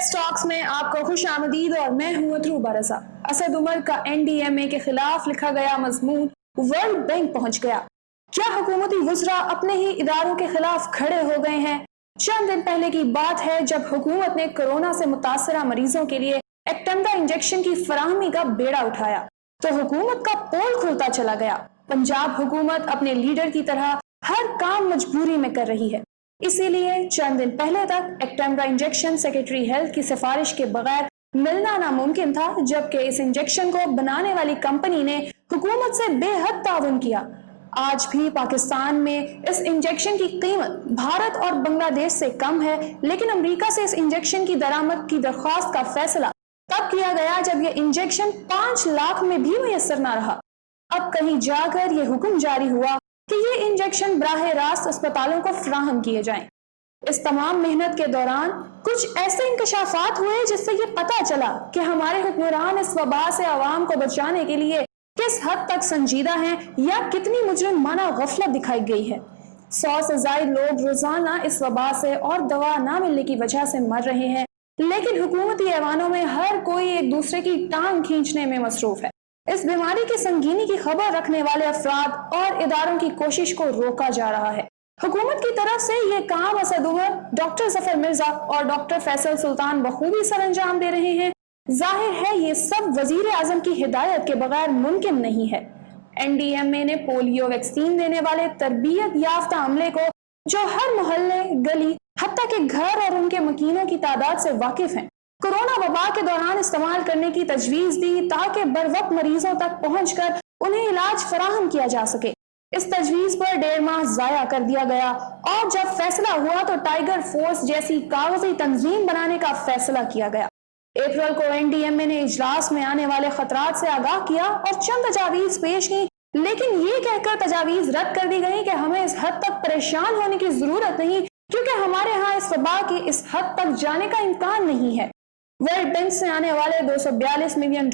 Press talks में आपको खुश आमदीद और मैं हूँ अथरूबा रज़ा। असद उमर का NDMA के खिलाफ लिखा गया मजमून वर्ल्ड बैंक पहुंच गया। क्या हुकूमती वुज़रा अपने ही इदारों के खिलाफ खड़े हो गए हैं? चंद दिन पहले की बात है जब हुकूमत ने कोरोना से मुतासरा मरीजों के लिए एक्टेम्बा इंजेक्शन की फराहमी का बेड़ा उठाया तो हुकूमत का पोल खुलता चला गया। पंजाब हुकूमत अपने लीडर की तरह हर काम मजबूरी में कर रही है, इसीलिए चंद दिन पहले तक एक्टेम्बा इंजेक्शन सेक्रेटरी हेल्थ की सिफारिश के बगैर मिलना नामुमकिन था, जबकि इस इंजेक्शन को बनाने वाली कंपनी ने हुकूमत से बेहद ताउन किया। आज भी पाकिस्तान में इस इंजेक्शन की कीमत भारत और बांग्लादेश से कम है, लेकिन अमेरिका से इस इंजेक्शन की दरामद की दरख्वास्त का फैसला तब किया गया जब यह इंजेक्शन 5 लाख में भी मुयस्सर न रहा। अब कहीं जाकर यह हुक्म जारी हुआ कि ये इंजेक्शन बराह रास्त अस्पतालों को फराहम किए जाएं। इस तमाम मेहनत के दौरान कुछ ऐसे इंकशाफात हुए जिससे ये पता चला कि हमारे हुक्मरान इस वबा से आवाम को बचाने के लिए किस हद तक संजीदा हैं या कितनी मुजरिमाना गफलत दिखाई गई है। 100 से ज्यादा लोग रोजाना इस वबा से और दवा ना मिलने की वजह से मर रहे हैं, लेकिन हुकूमती ऐवानों में हर कोई एक दूसरे की टांग खींचने में मसरूफ है। इस बीमारी की संगीनी की खबर रखने वाले अफराद और इदारों की कोशिश को रोका जा रहा है। हुकूमत की तरफ से ये काम असद उमर, डॉक्टर जफर मिर्जा और डॉक्टर फैसल सुल्तान बखूबी सर अंजाम दे रहे हैं। जाहिर है ये सब वजीर आजम की हिदायत के बगैर मुमकिन नहीं है। NDMA ने पोलियो वैक्सीन देने वाले तरबियत याफ्ता अमले को, जो हर मोहल्ले, गली, हत्ता के घर और उनके मकीनों की तादाद से वाकिफ हैं, कोरोना वबा के दौरान इस्तेमाल करने की तजवीज दी ताकि बर वक्त मरीजों तक पहुंचकर उन्हें इलाज फराहम किया जा सके। इस तजवीज पर 1.5 माह जाया कर दिया गया और जब फैसला हुआ तो टाइगर फोर्स जैसी कागजी तंजीम बनाने का फैसला किया गया। अप्रैल को NDMA ने इजलास में आने वाले खतरात से आगाह किया और चंद तजावीज पेश की, लेकिन ये कहकर तजावीज रद्द कर दी गई कि हमें इस हद तक परेशान होने की जरूरत नहीं, क्योंकि हमारे यहाँ इस वबा के इस हद तक जाने का इम्कान नहीं है। वर्ल्ड बैंक से आने वाले $242 मिलियन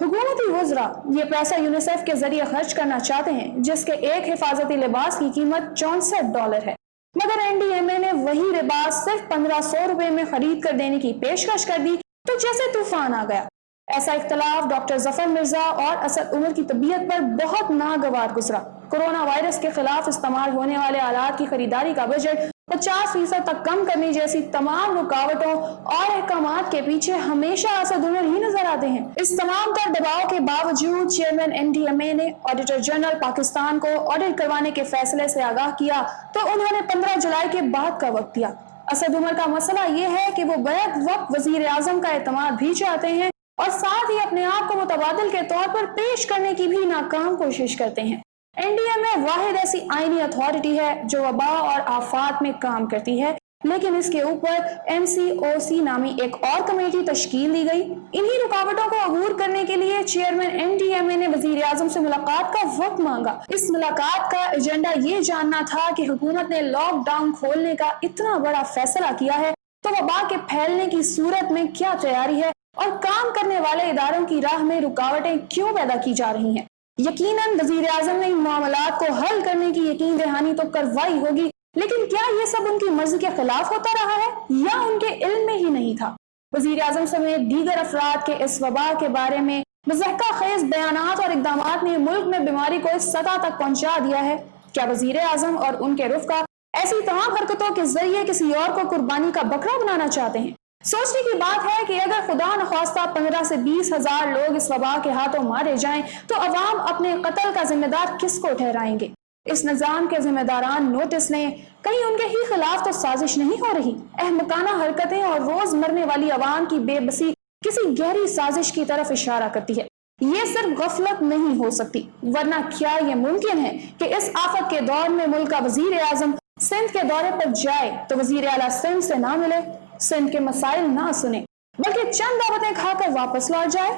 हुकूमती वुज़रा ये पैसा यूनिसेफ के जरिए खर्च करना चाहते हैं, जिसके एक हिफाजती लिबास की कीमत $64 है, मगर NDMA ने वही लिबास सिर्फ $1500 में खरीद कर देने की पेशकश कर दी तो जैसे तूफान आ गया। ऐसा इख्तलाफ डॉक्टर जफर मिर्जा और असद उमर की तबीयत पर बहुत नागवार गुजरा। कोरोना वायरस के खिलाफ इस्तेमाल होने वाले आलात की खरीदारी का बजट 50% तक कम करने जैसी तमाम रुकावटों और अहकामात के पीछे हमेशा असद उमर ही नजर आते हैं। इस तमाम तर दबाव के बावजूद चेयरमैन NDMA ने ऑडिटर जनरल पाकिस्तान को ऑडिट करवाने के फैसले से आगाह किया तो उन्होंने 15 जुलाई के बाद का वक्त दिया। असद उमर का मसला ये है कि वो बैक वक्त वजीर आजम का एतमाद भी चाहते हैं और साथ ही अपने आप को मुतबादिल के तौर पर पेश करने की भी नाकाम कोशिश करते हैं। NDMA वाहिद ऐसी आईनी अथॉरिटी है जो वबा और आफात में काम करती है, लेकिन इसके ऊपर MCOC नामी एक और कमेटी तश्कील दी गई। इन्हीं रुकावटों को अबूर करने के लिए चेयरमैन NDMA ने वजीर आजम से मुलाकात का वक्त मांगा। इस मुलाकात का एजेंडा ये जानना था कि हुकूमत ने लॉकडाउन खोलने का इतना बड़ा फैसला किया है तो वबा के फैलने की सूरत में क्या तैयारी है और काम करने वाले इदारों की राह में रुकावटें क्यों पैदा की जा रही हैं। यकीनन वजीर आजम ने इन मामलात को हल करने की यकीन दहानी तो करवाई होगी, लेकिन क्या ये सब उनकी मर्जी के खिलाफ होता रहा है या उनके इल्म में ही नहीं था। वजीर आजम समेत दीगर अफराद के इस वबा के बारे में मज़हका खेज बयानात और इक़दामात ने मुल्क में बीमारी को इस सतह तक पहुंचा दिया है। क्या वजीर आजम और उनके रुफ़का ऐसी तमाम हरकतों के जरिए किसी और को कुर्बानी का बकरा बनाना चाहते हैं? सोचने की बात है कि अगर खुदा न ख्वास्ता 15 से 20 हजार लोग इस वबा के हाथों मारे जाएं तो अवाम अपने कत्ल का जिम्मेदार किसको ठहराएंगे? इस निजाम के जिम्मेदारान नोटिस लें, कहीं उनके ही खिलाफ तो साजिश नहीं हो रही। अहमकाना हरकतें और रोज मरने वाली अवाम की बेबसी किसी गहरी साजिश की तरफ इशारा करती है। ये सिर्फ गफलत नहीं हो सकती, वरना क्या ये मुमकिन है कि इस आफत के दौर में मुल्क का वजीर आजम सिंध के दौरे पर जाए तो वजीर आला सिंध से ना मिले, सिंध के मसाइल ना सुने, बल्कि चंद दावतें खाकर वापस लौट जाए,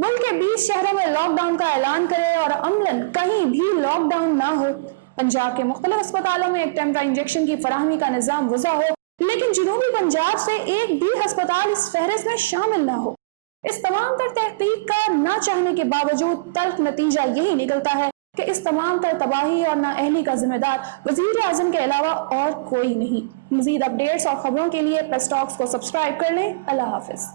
मुल्क के 20 शहरों में लॉकडाउन का ऐलान करे और अमलन कहीं भी लॉकडाउन ना हो। पंजाब के मुख्तलिफ अस्पतालों में एक्टेम्बा इंजेक्शन की फराहमी का निजाम वज़ा हो, लेकिन जनूबी पंजाब से एक भी अस्पताल इस फहरिस्त में शामिल ना हो। इस तमाम तर तहकीक का ना चाहने के बावजूद तल्ख नतीजा यही निकलता है کہ اس تمام تر تباہی اور نااہلی کا ذمہ دار وزیر اعظم کے علاوہ اور کوئی نہیں۔ مزید اپڈیٹس اور خبروں کے لیے پریس ٹاکس کو سبسکرائب کر لیں۔ اللہ حافظ۔